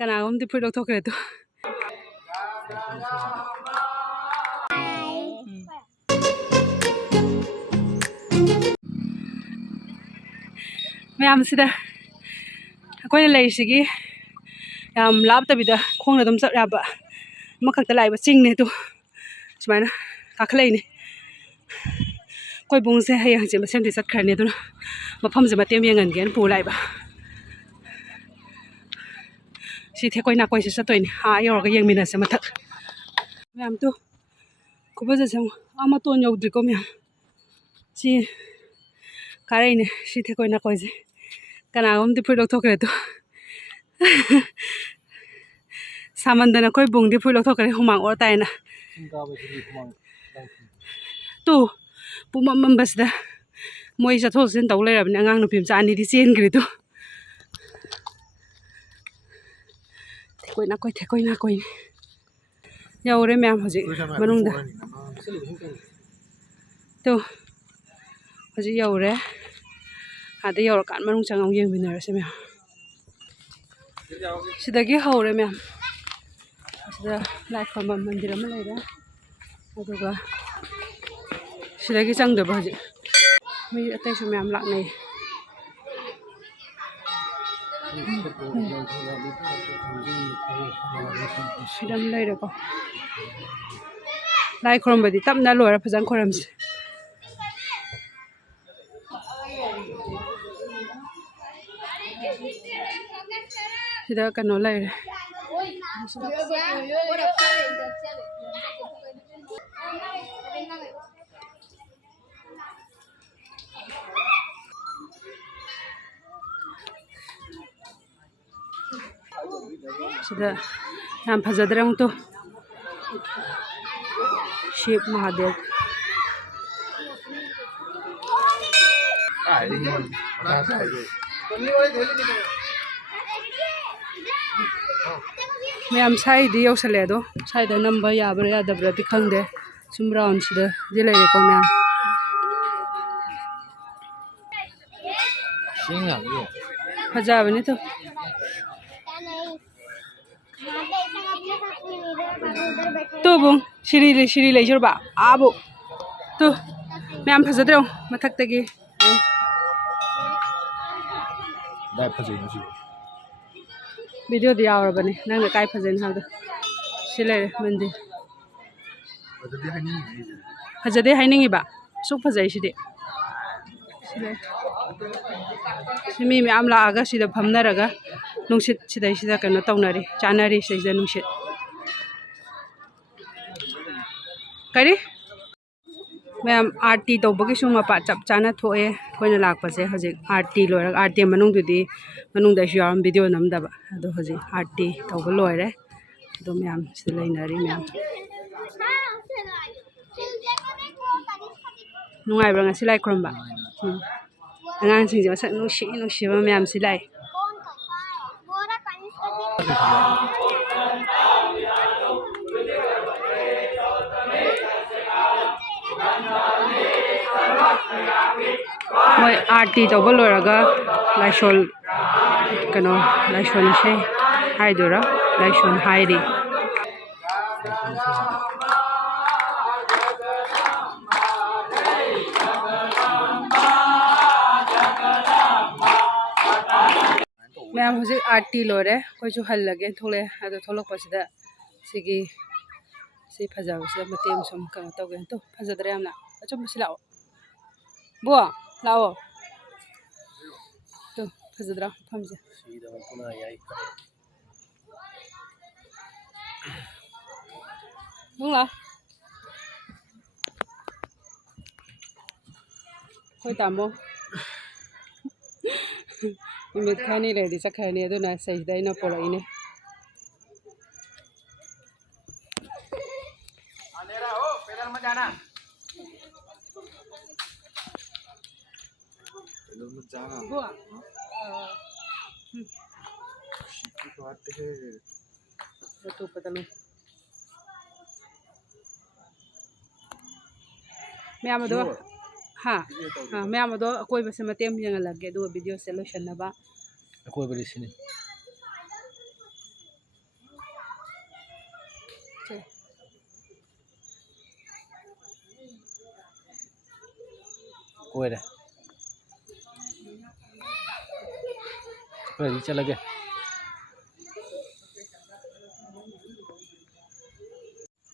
ꯀꯅꯥꯒꯨꯝꯕꯗꯤ ꯐꯨꯔꯤꯠ ꯂꯧꯊꯣꯛꯈ꯭ꯔꯦ ꯑꯗꯣ ꯃꯌꯥꯝꯁꯤꯗ ꯑꯩꯈꯣꯏꯅ ꯂꯩꯔꯤꯁꯤꯒꯤ ꯌꯥꯝ ꯂꯥꯞꯇꯕꯤꯗ ꯈꯣꯡꯅ ꯑꯗꯨꯝ ꯆꯠ ꯌꯥꯕ ꯑꯃꯈꯛꯇ ꯂꯥꯛꯏꯕ ꯆꯤꯡꯅꯦ ꯑꯗꯣ ꯁꯨꯃꯥꯏꯅ ꯀꯥꯈꯠꯂꯛꯏꯅꯦ ꯑꯩꯈꯣꯏ ꯕꯨꯡꯁꯦ ꯍꯌꯦꯡ ꯍꯪꯆꯤꯠ ꯃꯁꯦꯝꯗꯤ ꯆꯠꯈ꯭ꯔꯅꯤ ꯑꯗꯨꯅ ꯃꯐꯝꯁꯦ ꯃꯇꯦꯛ ꯌꯦꯡꯍꯟꯒꯦꯅ ꯄꯨ ꯂꯥꯛꯏꯕ ꯁꯤ ꯊꯦꯛꯀꯣꯏ ꯅꯥꯀꯣꯏꯁꯦ ꯆꯠꯇꯣꯏꯅꯦ ꯌꯧꯔꯒ ꯌꯦꯡꯃꯤꯟꯅꯁꯦ ꯃꯊꯛ ꯃꯌꯥꯝ ꯇꯨ ꯈꯨꯐꯖꯁꯦ ꯃꯇꯣꯟ ꯌꯧꯗ꯭ꯔꯤꯀꯣ ꯃꯌꯥꯝ ꯁꯤ ꯀꯥꯔꯛꯏꯅꯦ ꯁꯤ ꯊꯦꯛꯀꯣꯏ ꯅꯥꯀꯣꯏꯁꯦ ꯀꯅꯥꯒꯨꯝꯕꯗꯤ ꯐꯨꯔꯤꯠ ꯂꯧꯊꯣꯛꯈ꯭ꯔꯦ ꯑꯗꯣ ꯁꯥꯃꯟꯗꯅ ꯑꯩꯈꯣꯏ ꯕꯨꯡꯗꯤ ꯐꯨꯔꯤꯠ ꯂꯧꯊꯣꯛꯈ꯭ꯔꯦ ꯍꯨꯃꯥꯡ ꯑꯣꯔ ꯇꯥꯏꯅ ꯇꯨ ꯄꯨꯡ ꯃꯝꯕꯁꯤꯗ ꯃꯣꯏ ꯆꯠꯊꯣꯛ ꯆꯠꯁꯤꯟ ꯇꯧ ꯂꯩꯔꯕꯅꯤ ꯑꯉꯥꯡ ꯅꯨꯄꯤ ꯃꯆꯥ ꯑꯅꯤꯗꯤ ꯆꯦꯟꯈ꯭ꯔꯦꯗꯣ ꯊꯦꯛꯀꯣꯏ ꯅꯥꯀꯣꯏꯅꯤ ꯌꯧꯔꯦ ꯃꯌꯥꯝ ꯍꯧꯖꯤꯛ ꯃꯅꯨꯡꯗ ꯇꯨ ꯍꯧꯖꯤꯛ ꯌꯧꯔꯦ ꯑꯗ ꯌꯧꯔꯀꯥꯟꯗ ꯃꯅꯨꯡ ꯆꯪꯉꯒ ꯌꯦꯡꯃꯤꯟꯅꯔꯁꯦ ꯃꯌꯥꯝ ꯁꯤꯗꯒꯤ ꯍꯧꯔꯦ ꯃꯌꯥꯝ ꯁꯤꯗ ꯂꯥꯏ ꯈꯨꯔꯨꯝꯕꯝ ꯃꯟꯗꯤꯔ ꯑꯃ ꯂꯩꯔꯦ ꯑꯗꯨꯒ ꯁꯤꯗꯒꯤ ꯆꯪꯗꯣꯏꯕ ꯍꯧꯖꯤꯛ ꯃꯤ ꯑꯇꯩꯁꯨ ꯃꯌꯥꯝ ꯂꯥꯛꯅꯩ ꯁꯤꯗ ꯑꯃ ꯂꯩꯔꯦꯀꯣ ꯂꯥꯏ ꯈꯨꯔꯨꯝꯕꯗꯤ ꯇꯞꯅ ꯂꯣꯏꯔ ꯐꯖꯅ ꯈꯨꯔꯨꯝꯁꯤ sida kano laire sida yam phajadre to Shiv Mahadev ma'am साइडी यौसले दो साइड नंबर याब्रा यादब्रा दी खंगदे सुम राउंड सिदा दि लेको मैम सिंगा फजाबनी तो बुं सिरी ले जोरबा आबो तो मैम फजद्रो मथक्तगी दाय फजैनसी वीडियो दी आवरबने नंग काय फजैन हादो सिले मंदि फजदे हाइनिंगिबा सु फजै सिदे सिले सिमी मैम लागा सिदा फमनरगा नुंसित सिदा सिदा कनो तौनरी चानरी सिदा नुंसित करी मैम आरती तौबगी सु मपा चप चाना थोए कोइना लाकपसे हजिक आरती लोरग आरती मनुंगदुदी मनुंगदा याम वीडियो नमदबा अदो हजिक आरती तौब लोरे अदो मैम सिदा लैनरी मैम नुंगाइब्रा ngasi lai khurumba angang sing je sak nusi ba ma'am si lai moi aarti तौब लोरगा लाइसोल कनो लाइसोल से हाइदोरा लाइसोल हाइरी मैम हुजे आरती लोरे कोई जो हल लगे थोले अदो थोलक पसिदा सिगी सि फजाव से मतेम सम का तौगे तो फजदरे हमना अचो मसिलाओ बो लाओ तो फजदरा फमजे सीदा पुना याई बुंला कोई तामो इमित खानी रेडी चखनी अदुना सैदा इना पोराइने अंधेरा हो पैदल मत जाना बुआ शिकी तो आते हैं तो पता नहीं मैं आम दो हाँ हाँ मैं आम दो कोई बस मतेम यंग लगे दो वीडियो सोल्यूशन नबा कोई बड़ी सिनी कोई रे कोई चल गए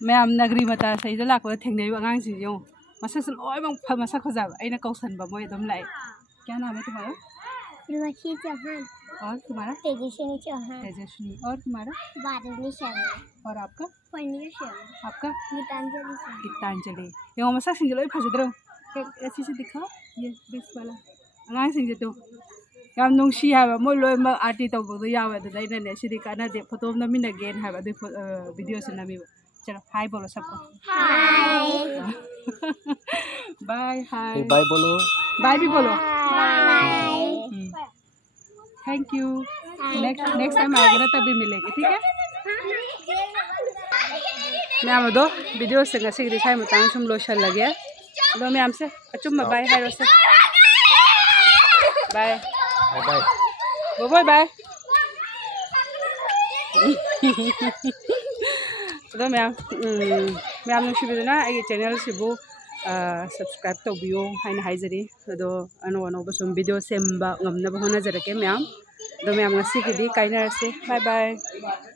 मैम नगरी मता सही लाको थेंगने आगांसिंग जो मसक लोइमक मसक फजाब अइना कौसनबा मोय एकदम लाए क्या नाम है तुम्हारा रुचि चौहान और तुम्हारा तेजस्विनी चौहान तेजस्विनी और तुम्हारा वारुणी शर्मा और आपका फर्निका शर्मा आपका गीतांजलि शर्मा गीतांजलि यो मसक सिंग लोइ फजद्रो ऐसे से दिखाओ ये बेस वाला आगांसिंग तो याम नुंसी हाबा मोय लोइमक आर्टी तौबदो यावे अदु दैनने सिदि कानादे फोटो नमिना गेन हाबा दे वीडियो से नमी चलो हाय बोलो सबको हाय बाय हाय बाय बोलो बाय भी बोलो bye thank you next time आएगा ना तभी मिलेंगे ठीक है मैम दो वीडियो से ngasi साइ मतंग सुम लोशन लगे दो मैम से अचुम बाय हाय रोसे बाय बाय बाय बाय तो मैम मैम नुसिबदना आगे चैनल सिबु सब्सक्राइब तौबियो हाइना हाइजरी अदो अनो अनोबो सुम वीडियो सेमबा ngamnaba honajarake मैम दो ma'am ngasi gidi kainarase bye bye